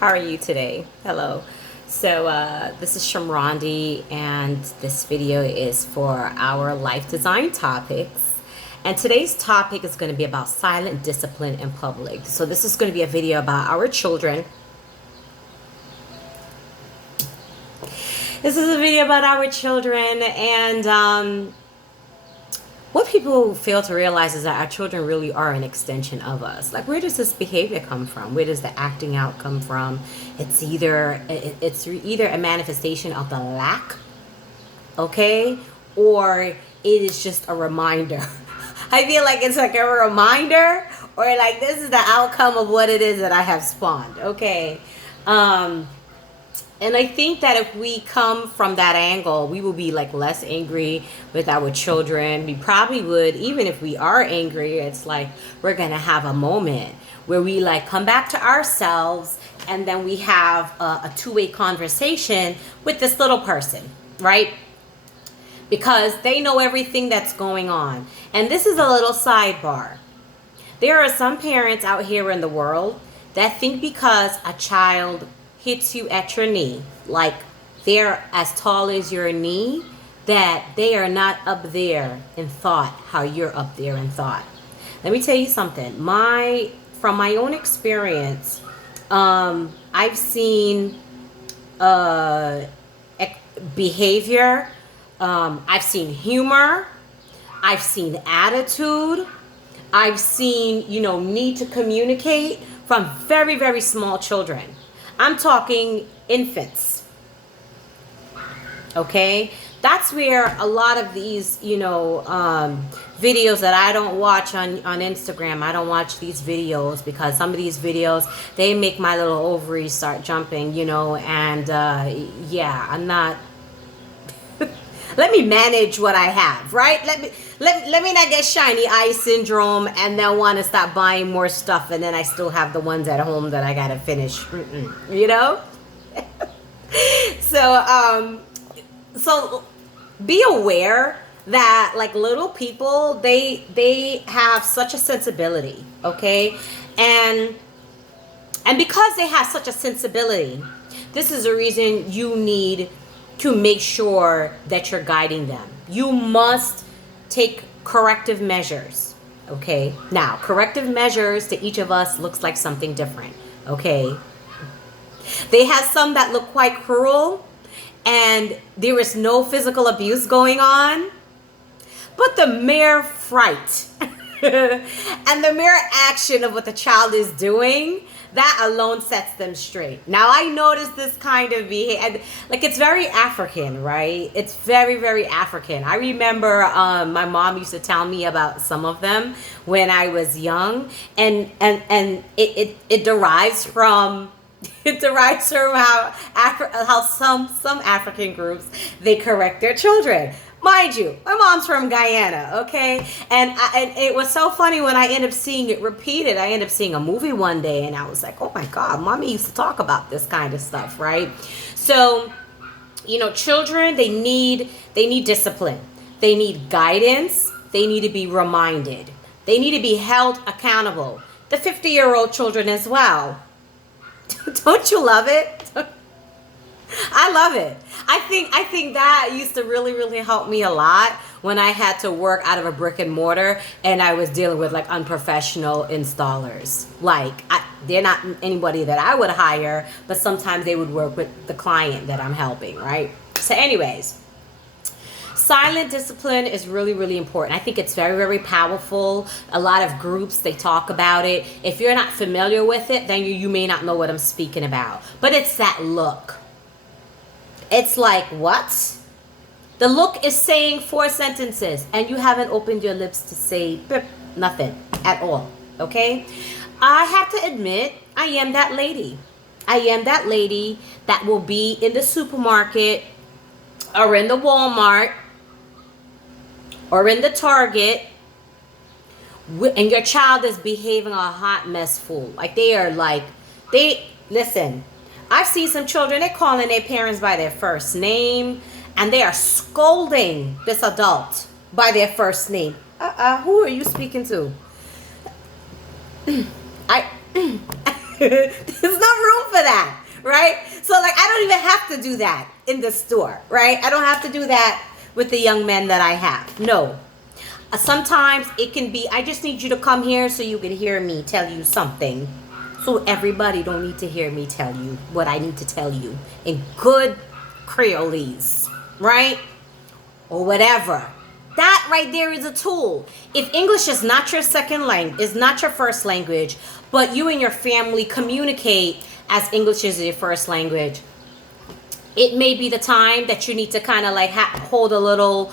How are you today? Hello. So this is Shamrondi, and this video is for our life design topics. And today's topic is going to be about silent discipline in public. So this is going to be a video about our children. This is a video about our children, and what people fail to realize is that our children really are an extension of us. Like, where does this behavior come from? Where does the acting out come from? It's either a manifestation of the lack, okay, or it is just a reminder. I feel like it's like a reminder, or like this is the outcome of what it is that I have spawned, okay. And I think that if we come from that angle, we will be like less angry with our children. We probably would, even if we are angry, it's like we're going to have a moment where we like come back to ourselves, and then we have a two-way conversation with this little person, right? Because they know everything that's going on. And this is a little sidebar. There are some parents out here in the world that think because a child hits you at your knee, like they're as tall as your knee, that they are not up there in thought how you're up there in thought. Let me tell you something. From my own experience, I've seen behavior, I've seen humor, I've seen attitude, I've seen, need to communicate from very, very small children. I'm talking infants. Okay? That's where a lot of these, videos that I don't watch on Instagram, I don't watch these videos because some of these videos, they make my little ovaries start jumping, and yeah, I'm not. Let me manage what I have, right? Let me not get shiny eye syndrome and then want to stop buying more stuff, and then I still have the ones at home that I gotta finish. So be aware that like little people, they have such a sensibility, okay, and because they have such a sensibility, this is a reason you need to make sure that you're guiding them. You must take corrective measures, okay? Now, corrective measures to each of us looks like something different, okay? They have some that look quite cruel, and there is no physical abuse going on, but the mere fright and the mere action of what the child is doing, that alone sets them straight. Now, I noticed this kind of behavior, like it's very African, right? It's very, very African. I remember my mom used to tell me about some of them when I was young, and it derives from how some African groups, they correct their children. Mind you, my mom's from Guyana, okay? And it was so funny when I ended up seeing it repeated. I ended up seeing a movie one day, and I was like, oh my God, mommy used to talk about this kind of stuff, right? So, children, they need discipline. They need guidance. They need to be reminded. They need to be held accountable. The 50-year-old children as well. Don't you love it? I love it. I think that used to really, really help me a lot when I had to work out of a brick and mortar and I was dealing with like unprofessional installers. Like they're not anybody that I would hire, but sometimes they would work with the client that I'm helping, right? So anyways, silent discipline is really, really important. I think it's very, very powerful. A lot of groups, they talk about it. If you're not familiar with it, then you may not know what I'm speaking about. But it's that look. It's like, what? The look is saying 4 sentences, and you haven't opened your lips to say nothing at all, okay? I have to admit, I am that lady. I am that lady that will be in the supermarket or in the Walmart or in the Target, and your child is behaving a hot mess fool. Like listen, I've seen some children, they're calling their parents by their first name, and they are scolding this adult by their first name. Who are you speaking to? There's no room for for that, right? So like, I don't even have to do that in the store, right? I don't have to do that with the young men that I have. No. Sometimes it can be, I just need you to come here so you can hear me tell you something. So everybody don't need to hear me tell you what I need to tell you in good Creolese, right? Or whatever. That right there is a tool. If English is not your second language, is not your first language, but you and your family communicate as English is your first language, it may be the time that you need to kind of like hold a little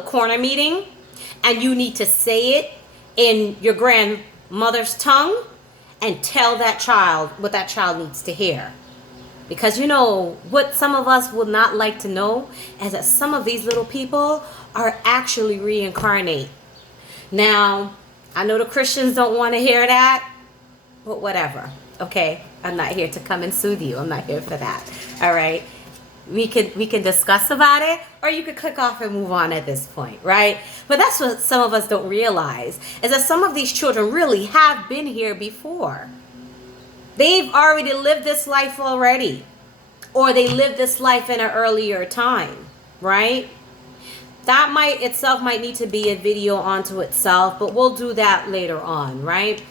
corner meeting, and you need to say it in your grandmother's tongue and tell that child what that child needs to hear. Because you know what some of us would not like to know is that some of these little people are actually reincarnate. Now, I know the Christians don't want to hear that, but whatever. Okay, I'm not here to come and soothe you. I'm not here for that. All right, we can discuss about it, or you could click off and move on at this point, right? But that's what some of us don't realize, is that some of these children really have been here before. They've already lived this life already, or they lived this life in an earlier time, right? That might need to be a video onto itself, but we'll do that later on, right?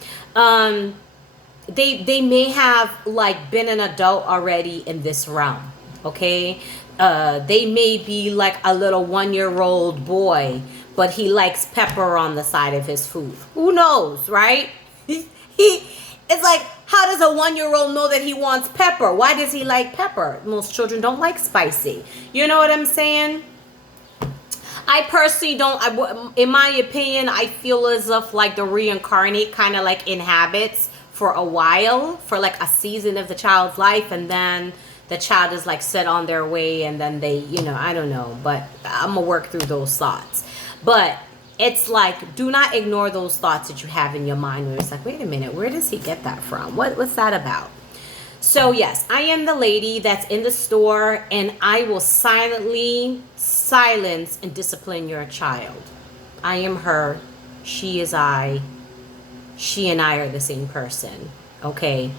They may have like been an adult already in this realm, okay? They may be like a little 1-year-old boy, but he likes pepper on the side of his food. Who knows, right? It's like, how does a 1-year-old know that he wants pepper? Why does he like pepper? Most children don't like spicy. You know what I'm saying? I personally don't, in my opinion, I feel as if like the reincarnate kind of like inhabits for a while, for like a season of the child's life, and then the child is like set on their way, and then they, you know, I don't know, but I'm gonna work through those thoughts. But it's like, do not ignore those thoughts that you have in your mind where it's like, wait a minute, where does he get that from? What's that about? So yes, I am the lady that's in the store, and I will silently silence and discipline your child. I am her, she is I, she and I are the same person, okay?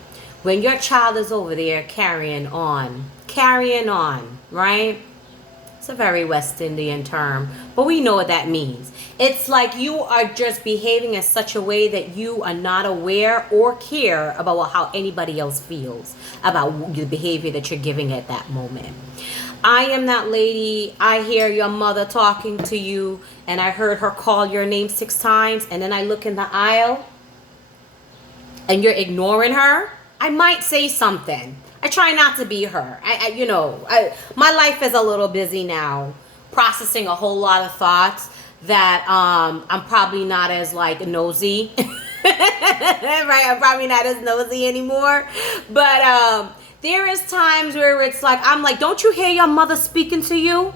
When your child is over there carrying on, right? It's a very West Indian term, but we know what that means. It's like you are just behaving in such a way that you are not aware or care about how anybody else feels about the behavior that you're giving at that moment. I am that lady. I hear your mother talking to you, and I heard her call your name 6 times, and then I look in the aisle, and you're ignoring her. I might say something. I try not to be her. My life is a little busy now, processing a whole lot of thoughts that I'm probably not as like nosy, right? I'm probably not as nosy anymore. But there is times where it's like, I'm like, don't you hear your mother speaking to you?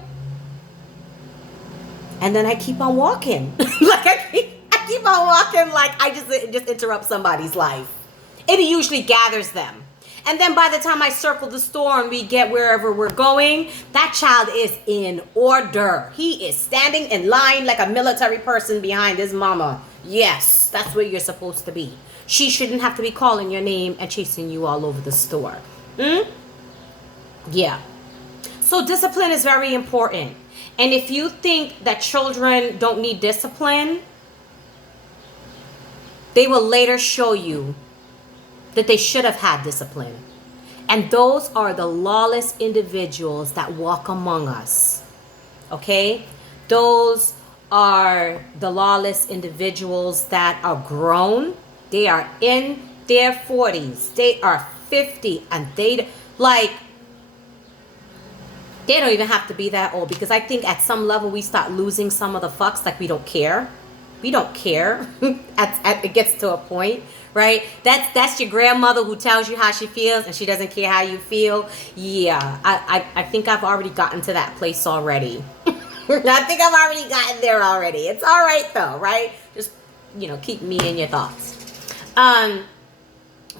And then I keep on walking. Like I keep on walking like I just interrupt somebody's life. It usually gathers them. And then by the time I circle the store and we get wherever we're going, that child is in order. He is standing in line like a military person behind his mama. Yes, that's where you're supposed to be. She shouldn't have to be calling your name and chasing you all over the store. Yeah. So discipline is very important. And if you think that children don't need discipline, they will later show you that they should have had discipline. And those are the lawless individuals that walk among us. Okay? Those are the lawless individuals that are grown. They are in their 40s. They are 50, and they don't even have to be that old, because I think at some level we start losing some of the fucks, like we don't care. We don't care. It gets to a point, right? That's your grandmother who tells you how she feels and she doesn't care how you feel. Yeah, I think I've already gotten to that place already. I think I've already gotten there already. It's all right though, right? Just, keep me in your thoughts.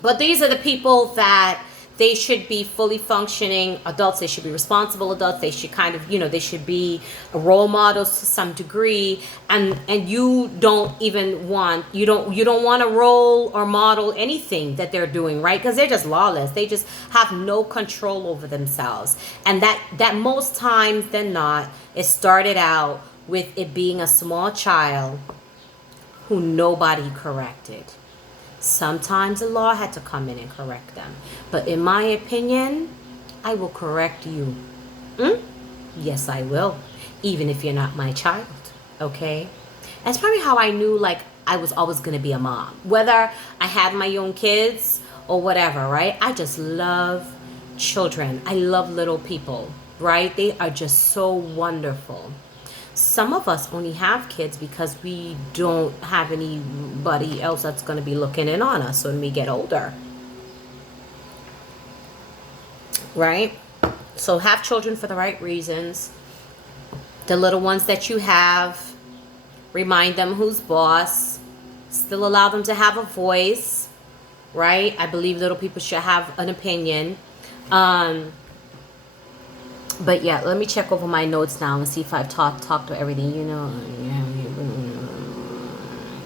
But these are the people that They should be fully functioning adults. They should be responsible adults. They should kind of, they should be role models to some degree. And you don't even want, you don't want to role or model anything that they're doing, right? Because they're just lawless. They just have no control over themselves. And that most times than not, it started out with it being a small child who nobody corrected. Sometimes the law had to come in and correct them. But in my opinion, I will correct you. Yes, I will. Even if you're not my child. Okay? That's probably how I knew, like, I was always going to be a mom. Whether I had my own kids or whatever, right? I just love children. I love little people, right? They are just so wonderful. Some of us only have kids because we don't have anybody else that's going to be looking in on us when we get older. Right? So have children for the right reasons. The little ones that you have, remind them who's boss. Still allow them to have a voice. Right? I believe little people should have an opinion. But yeah, let me check over my notes now and see if I've talked to everything,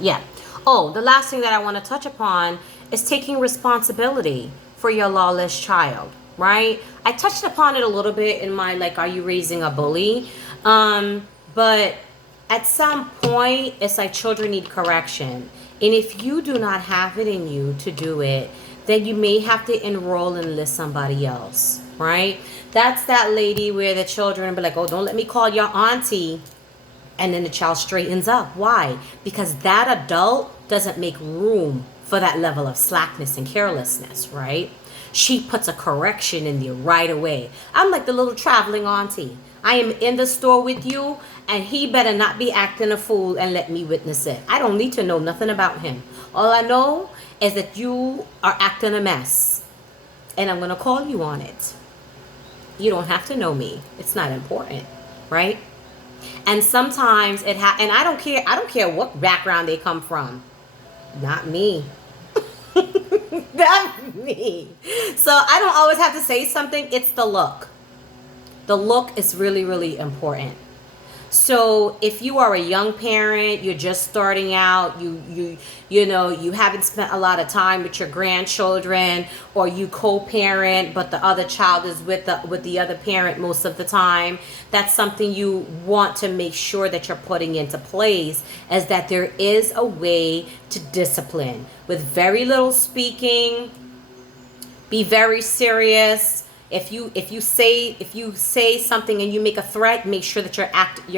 Yeah. Oh, the last thing that I want to touch upon is taking responsibility for your lawless child, right? I touched upon it a little bit in my, like, are you raising a bully? But at some point, it's like children need correction. And if you do not have it in you to do it, then you may have to enroll and enlist somebody else, right? That's that lady where the children be like, oh, don't let me call your auntie. And then the child straightens up. Why? Because that adult doesn't make room for that level of slackness and carelessness, right? She puts a correction in there right away. I'm like the little traveling auntie. I am in the store with you, and he better not be acting a fool and let me witness it. I don't need to know nothing about him. All I know is that you are acting a mess, and I'm going to call you on it. You don't have to know me. It's not important, right? And sometimes and I don't care what background they come from. Not me. Not me. So I don't always have to say something. It's the look. The look is really, really important. So if you are a young parent, you're just starting out, you haven't spent a lot of time with your grandchildren, or you co-parent but the other child is with the other parent most of the time, that's something you want to make sure that you're putting into place, is that there is a way to discipline with very little speaking. Be very serious. If you say something and you make a threat, make sure that you're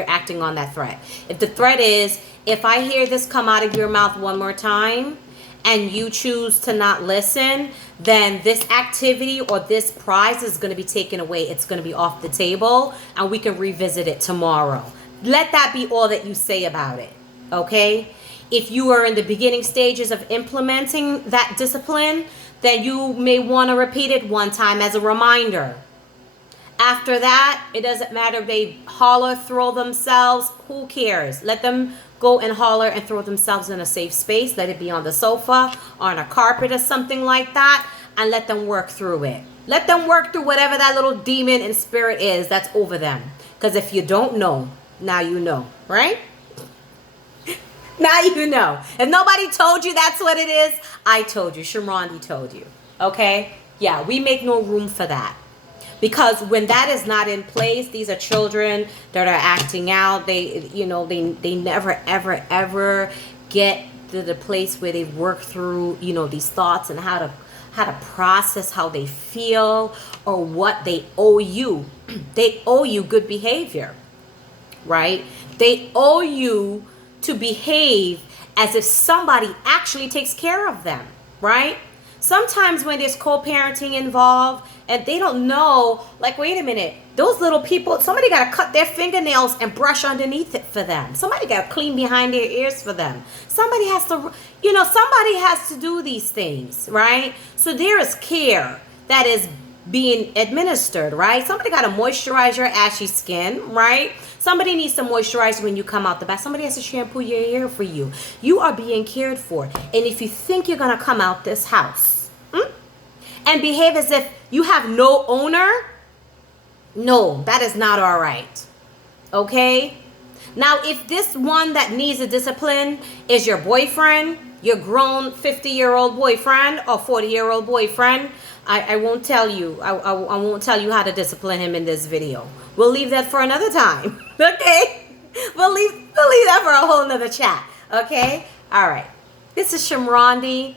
acting on that threat. If the threat is, if I hear this come out of your mouth one more time and you choose to not listen, then this activity or this prize is going to be taken away. It's going to be off the table, and we can revisit it tomorrow. Let that be all that you say about it. Okay? If you are in the beginning stages of implementing that discipline, then you may want to repeat it one time as a reminder. After that, it doesn't matter if they holler, throw themselves, who cares? Let them go and holler and throw themselves in a safe space. Let it be on the sofa, on a carpet or something like that, and let them work through it. Let them work through whatever that little demon and spirit is that's over them. Because if you don't know, now you know, right? Now you know. If nobody told you that's what it is, I told you. Shamrondi told you. Okay? Yeah, we make no room for that. Because when that is not in place, these are children that are acting out. They never, ever, ever get to the place where they work through, these thoughts and how to process how they feel or what they owe you. They owe you good behavior, right? They owe you to behave as if somebody actually takes care of them, right? Sometimes when there's co-parenting involved and they don't know, like, wait a minute, those little people, somebody got to cut their fingernails and brush underneath it for them. Somebody got to clean behind their ears for them. Somebody has to do these things, right? So there is care that is being administered, right? Somebody got to moisturize your ashy skin, right? Somebody needs to moisturize when you come out the bath. Somebody has to shampoo your hair for you. You are being cared for. And if you think you're going to come out this house and behave as if you have no owner, no, that is not all right. Okay? Now, if this one that needs a discipline is your boyfriend, your grown 50-year-old boyfriend or 40-year-old boyfriend, I won't tell you. I won't tell you how to discipline him in this video. We'll leave that for another time. Okay? We'll leave that for a whole nother chat. Okay? All right. This is Shamrondi.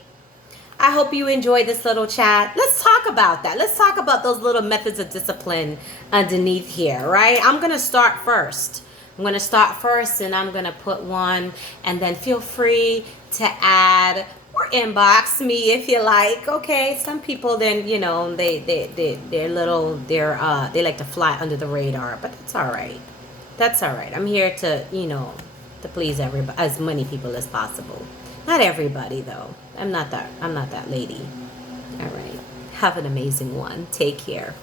I hope you enjoyed this little chat. Let's talk about that. Let's talk about those little methods of discipline underneath here, right? I'm going to start first. And I'm going to put one, and then feel free to add or inbox me if you like. Okay, some people then, you know, they like to fly under the radar, but that's all right. That's all right. I'm here to, you know, to please everybody, as many people as possible. Not everybody though. I'm not that lady. All right. Have an amazing one. Take care.